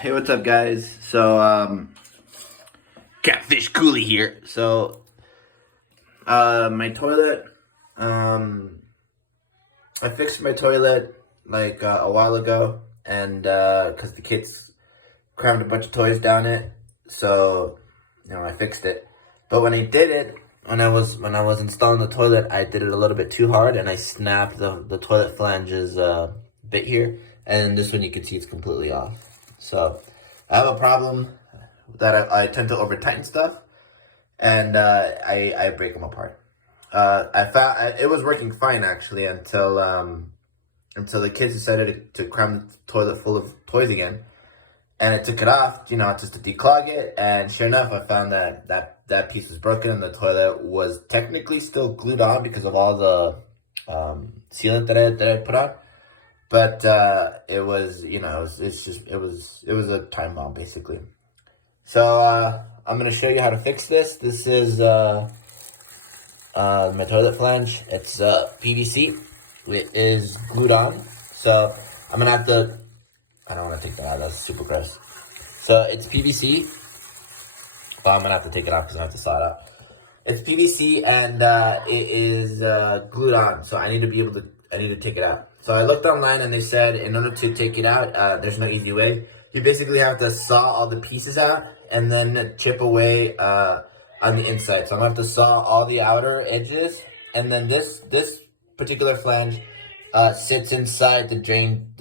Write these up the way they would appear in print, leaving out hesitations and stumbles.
Hey, what's up, guys? Catfish Coolie here. My toilet, I fixed my toilet like a while ago, and because the kids crammed a bunch of toys down it, so I fixed it. But when I did it, when I was installing the toilet, I did it a little bit too hard, and I snapped the toilet flanges bit here, and this one you can see it's completely off. So I have a problem that I tend to over tighten stuff, and I break them apart. I found it was working fine actually until the kids decided to cram the toilet full of toys again, and I took it off, just to declog it, and sure enough, I found that piece was broken, and the toilet was technically still glued on because of all the sealant that I put on. But it was, it was a time bomb basically. So I'm gonna show you how to fix this. This is my toilet flange. It's PVC. It is glued on. So I'm gonna have to. I don't want to take that out. That's super gross. So it's PVC. Well, I'm gonna have to take it off because I have to saw it out. It's PVC and it is glued on. So I need to take it out. So I looked online and they said in order to take it out, there's no easy way. You basically have to saw all the pieces out and then chip away on the inside. So I'm gonna have to saw all the outer edges, and then this particular flange sits inside the drain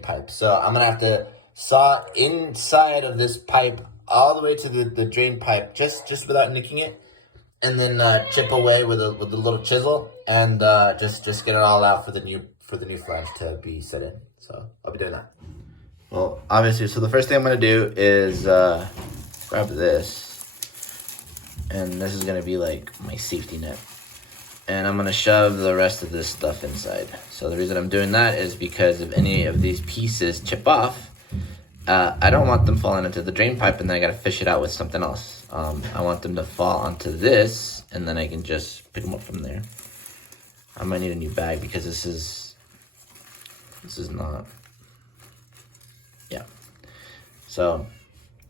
pipe. So I'm gonna have to saw inside of this pipe all the way to the drain pipe, just without nicking it, and then chip away with a little chisel, and just get it all out for the new flange to be set in. So I'll be doing that. Well, obviously, so the first thing I'm gonna do is grab this, and this is gonna be like my safety net, and I'm gonna shove the rest of this stuff inside. So the reason I'm doing that is because if any of these pieces chip off, I don't want them falling into the drain pipe and then I gotta fish it out with something else. I want them to fall onto this, and then I can just pick them up from there. I might need a new bag because this is not, yeah. So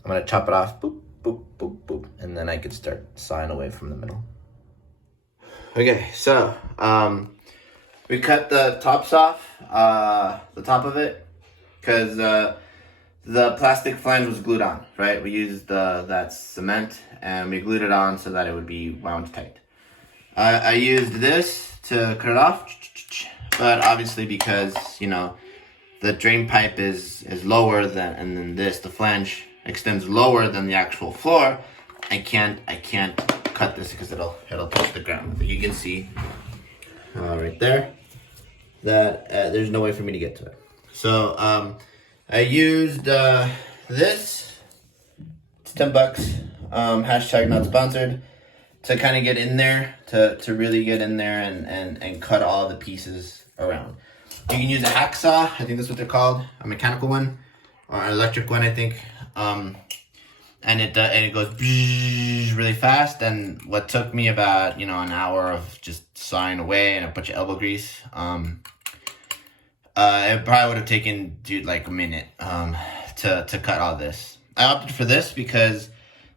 I'm gonna chop it off, boop, boop, boop, boop, and then I can start sawing away from the middle. Okay, so we cut the tops off, the top of it, because the plastic flange was glued on, right? We used that cement and we glued it on so that it would be wound tight. I used this to cut it off, but obviously because, the drain pipe is lower than, and then the flange extends lower than the actual floor, I can't cut this because it'll touch the ground. But you can see right there that there's no way for me to get to it. So I used this. It's $10. Hashtag not sponsored. To kind of get in there, to really get in there and cut all the pieces around. You can use a hacksaw, I think that's what they're called, a mechanical one, or an electric one, I think. And it goes really fast. And what took me about an hour of just sawing away and a bunch of elbow grease, it probably would have taken like a minute to cut all this. I opted for this because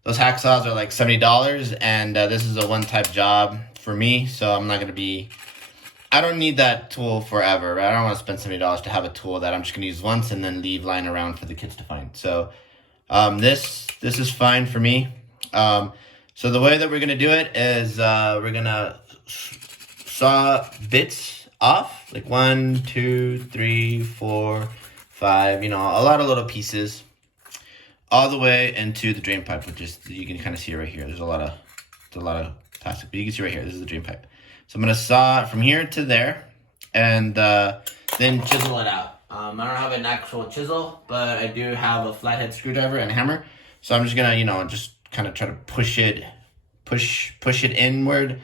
those hacksaws are like $70, and this is a one-type job for me, so I'm not going to be... I don't need that tool forever, right? I don't want to spend $70 to have a tool that I'm just going to use once and then leave lying around for the kids to find. So this is fine for me. So the way that we're going to do it is we're going to saw bits off, like 1, 2, 3, 4, 5, a lot of little pieces, all the way into the drain pipe, which is, you can kind of see right here. There's a lot of plastic, but you can see right here, this is the drain pipe. So I'm gonna saw from here to there, and then chisel it out. I don't have an actual chisel, but I do have a flathead screwdriver and a hammer. So I'm just gonna, just kind of try to push it inward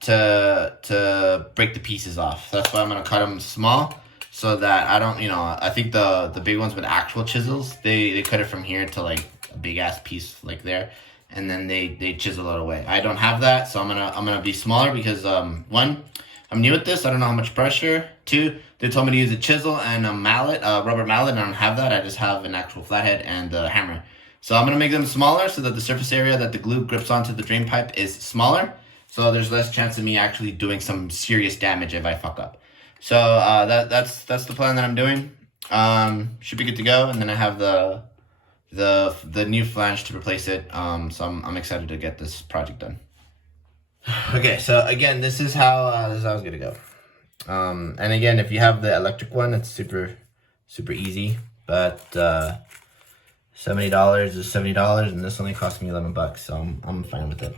to break the pieces off. That's why I'm gonna cut them small, so that I don't, I think the big ones with actual chisels, they cut it from here to like a big ass piece like there, and then they chisel it away. I don't have that, so I'm gonna be smaller because one, I'm new at this. I don't know how much pressure. 2, they told me to use a chisel and a mallet, a rubber mallet, and I don't have that. I just have an actual flathead and a hammer. So I'm going to make them smaller so that the surface area that the glue grips onto the drain pipe is smaller. So there's less chance of me actually doing some serious damage if I fuck up. So that's the plan that I'm doing. Should be good to go. And then I have the new flange to replace it. So I'm excited to get this project done. Okay, so again, this is how it's gonna go. And again, if you have the electric one, it's super easy. But $70 is $70, and this only cost me $11, so I'm fine with it.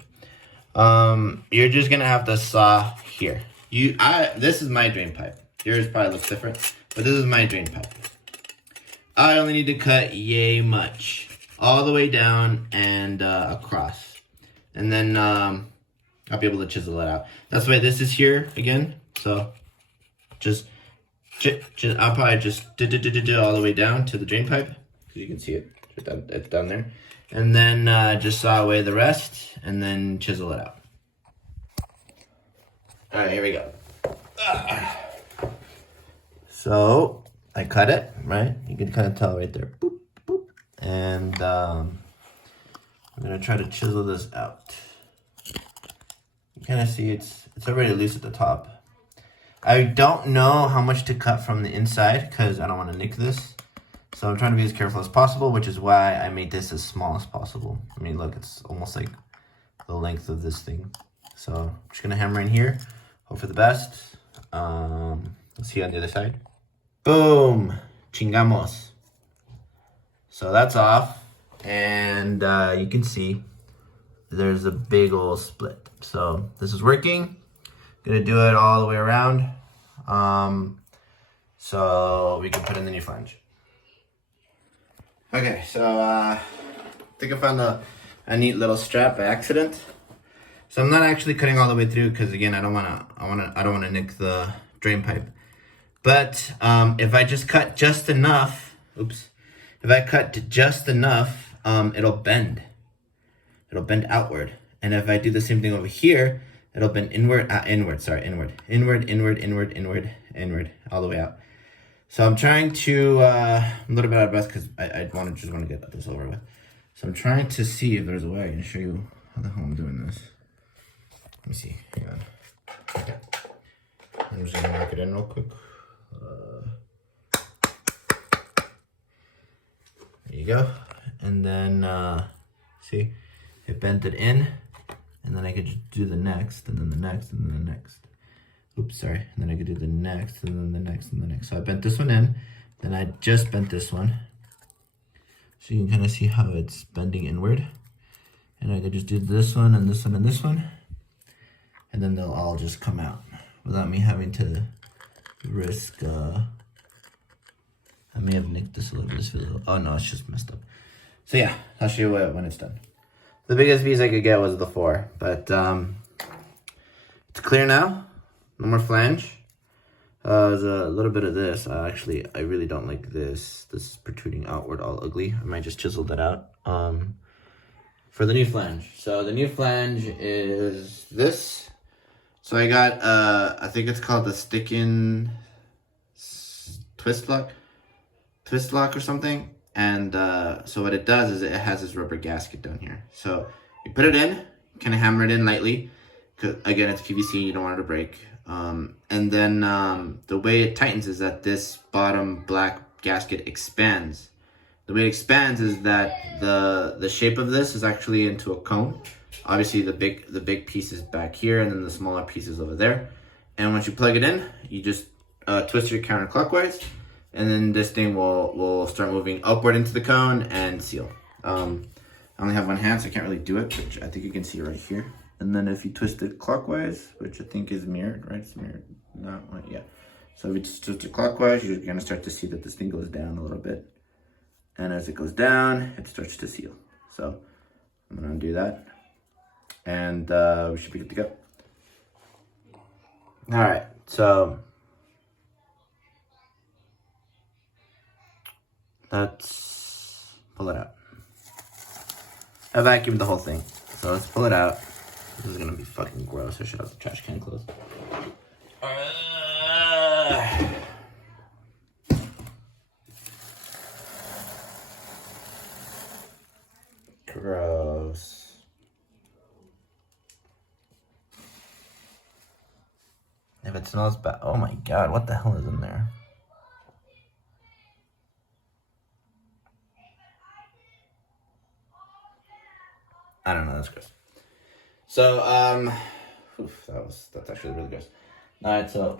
You're just gonna have to saw here. This is my drain pipe. Yours probably looks different, but this is my drain pipe. I only need to cut yay much, all the way down and across, and then I'll be able to chisel it out. That's why this is here again. So I'll probably just do all the way down to the drain pipe, because you can see it. It's down there. And then just saw away the rest, and then chisel it out. All right, here we go. So I cut it, right? You can kind of tell right there. Boop, boop. And I'm gonna try to chisel this out. You kind of see it's already loose at the top. I don't know how much to cut from the inside because I don't want to nick this. So I'm trying to be as careful as possible, which is why I made this as small as possible. I mean, look, it's almost like the length of this thing. So I'm just gonna hammer in here, hope for the best. Let's see on the other side. Boom, chingamos. So that's off, and you can see there's a big old split. So this is working. Gonna do it all the way around, so we can put in the new flange. Okay, so I think I found a neat little strap by accident. So I'm not actually cutting all the way through because again, I don't wanna nick the drain pipe. But if I just cut just enough, if I cut just enough, it'll bend. It'll bend outward. And if I do the same thing over here, it'll bend inward, inward, all the way out. So I'm trying to, I'm a little bit out of breath because I just want to get this over with. So I'm trying to see if there's a way I can show you how the hell I'm doing this. Let me see, hang on. I'm just gonna knock it in real quick. There you go. And then, see, it bent it in. And then I could just do the next, and then the next, and then the next. Oops, sorry. And then I could do the next, and then the next, and the next. So I bent this one in, then I just bent this one. So you can kind of see how it's bending inward. And I could just do this one, and this one, and this one. And then they'll all just come out without me having to risk, I may have nicked this a little bit. Oh no, it's just messed up. So yeah, I'll show you when it's done. The biggest piece I could get was the 4, but it's clear now. No more flange. There's a little bit of this. Actually, I really don't like this. This is protruding outward, all ugly. I might just chisel that out for the new flange. So the new flange is this. So I got, I think it's called the stick-in twist lock or something. And so what it does is it has this rubber gasket down here. So you put it in, kind of hammer it in lightly. Cause again, it's PVC, you don't want it to break. And then the way it tightens is that this bottom black gasket expands. The way it expands is that the shape of this is actually into a cone. Obviously, the big piece is back here, and then the smaller piece is over there. And once you plug it in, you just twist it counterclockwise. And then this thing will start moving upward into the cone and seal. I only have one hand, so I can't really do it, which I think you can see right here. And then if you twist it clockwise, which I think is mirrored, right? It's mirrored. No, right, yeah. So if you just twist it clockwise, you're gonna start to see that this thing goes down a little bit. And as it goes down, it starts to seal. So I'm gonna undo that. And we should be good to go. All right, so let's pull it out. I vacuumed the whole thing, so let's pull it out. This is gonna be fucking gross. I should have the trash can closed. Gross. If it smells bad, oh my god, what the hell is in there? I don't know, that's gross. So, that's actually really gross. Alright, so.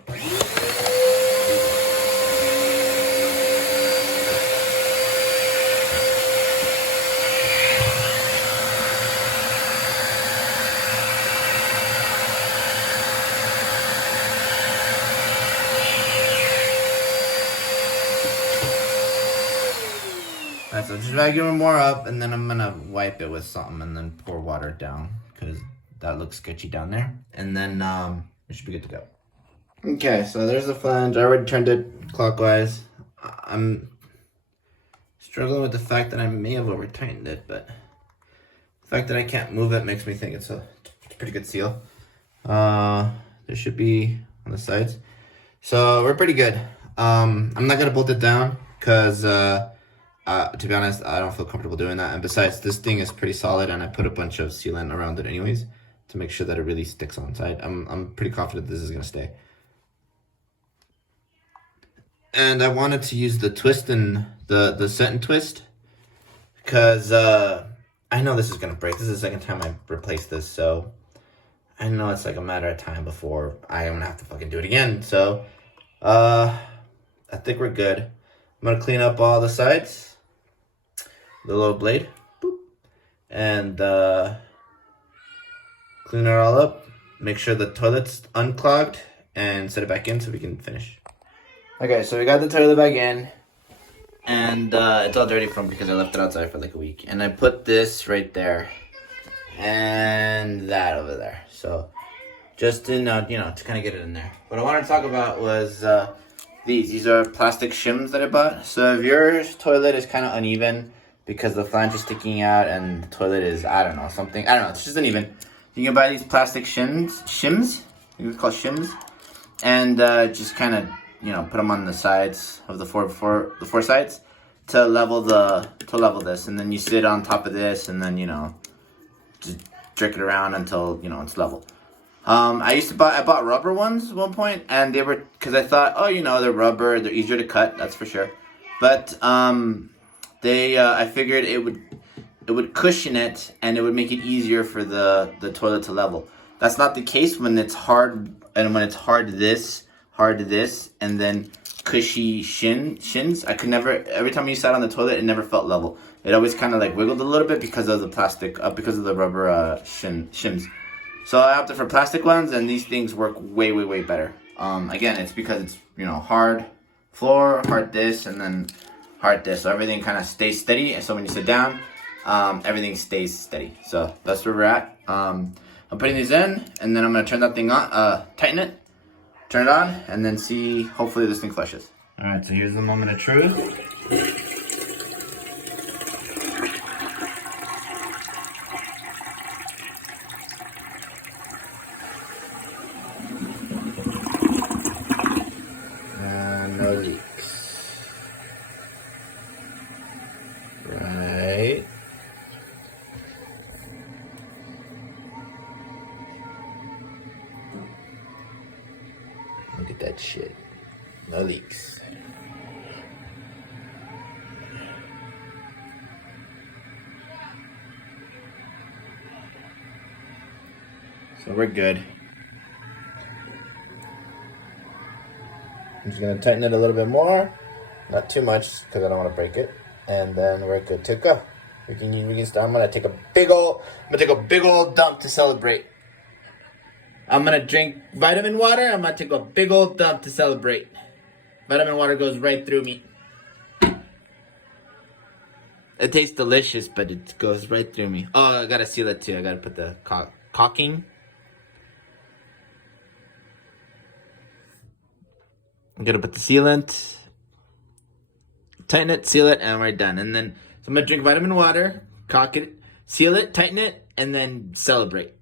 Alright, so just vacuum more up, and then I'm gonna wipe it with something and then pour water down, because that looks sketchy down there. And then it should be good to go. Okay, so there's the flange. I already turned it clockwise. I'm struggling with the fact that I may have over tightened it, but the fact that I can't move it makes me think it's a pretty good seal. There should be on the sides. So we're pretty good. I'm not gonna bolt it down because to be honest, I don't feel comfortable doing that. And besides, this thing is pretty solid, and I put a bunch of sealant around it anyways to make sure that it really sticks on side. I'm pretty confident this is gonna stay. And I wanted to use the twist and the set and twist because I know this is gonna break. This is the second time I replaced this, so I know it's like a matter of time before I am gonna have to fucking do it again. So I think we're good. I'm gonna clean up all the sides, the little blade, boop, and clean it all up. Make sure the toilet's unclogged and set it back in so we can finish. Okay, so we got the toilet back in, and it's all dirty from because I left it outside for like a week. And I put this right there, and that over there. So just to to kind of get it in there. What I wanted to talk about was these are plastic shims that I bought. So if your toilet is kind of uneven because the flange is sticking out and the toilet is, it's just uneven, you can buy these plastic shims, I think it's called shims, and just kind of put them on the sides of the four sides to level this, and then you sit on top of this, and then just jerk it around until it's level. I bought rubber ones at one point, and they were, because I thought, they're rubber, they're easier to cut, that's for sure. But I figured it would cushion it, and it would make it easier for the toilet to level. That's not the case when it's hard, and when it's hard to this, and then cushy shins. I could never, every time you sat on the toilet, it never felt level. It always kind of like wiggled a little bit because of the plastic, because of the rubber shims. So I opted for plastic ones, and these things work way, way, way better. Again, it's because it's, hard floor, hard this, and then hard this. So everything kind of stays steady. And so when you sit down, everything stays steady. So that's where we're at. I'm putting these in, and then I'm going to turn that thing on, tighten it, turn it on, and then see, hopefully this thing flushes. All right, so here's the moment of truth. No leaks. Right. Look at that shit. No leaks. So we're good. I'm just gonna tighten it a little bit more, not too much because I don't want to break it, and then we're good to go. We can start. I'm gonna take a big old dump to celebrate. I'm gonna drink vitamin water. I'm gonna take a big old dump to celebrate. Vitamin water goes right through me. It tastes delicious, but it goes right through me. Oh, I gotta seal it too. I gotta put the caulking. I'm gonna put the sealant, tighten it, seal it, and we're done. And then, so I'm gonna drink vitamin water, caulk it, seal it, tighten it, and then celebrate.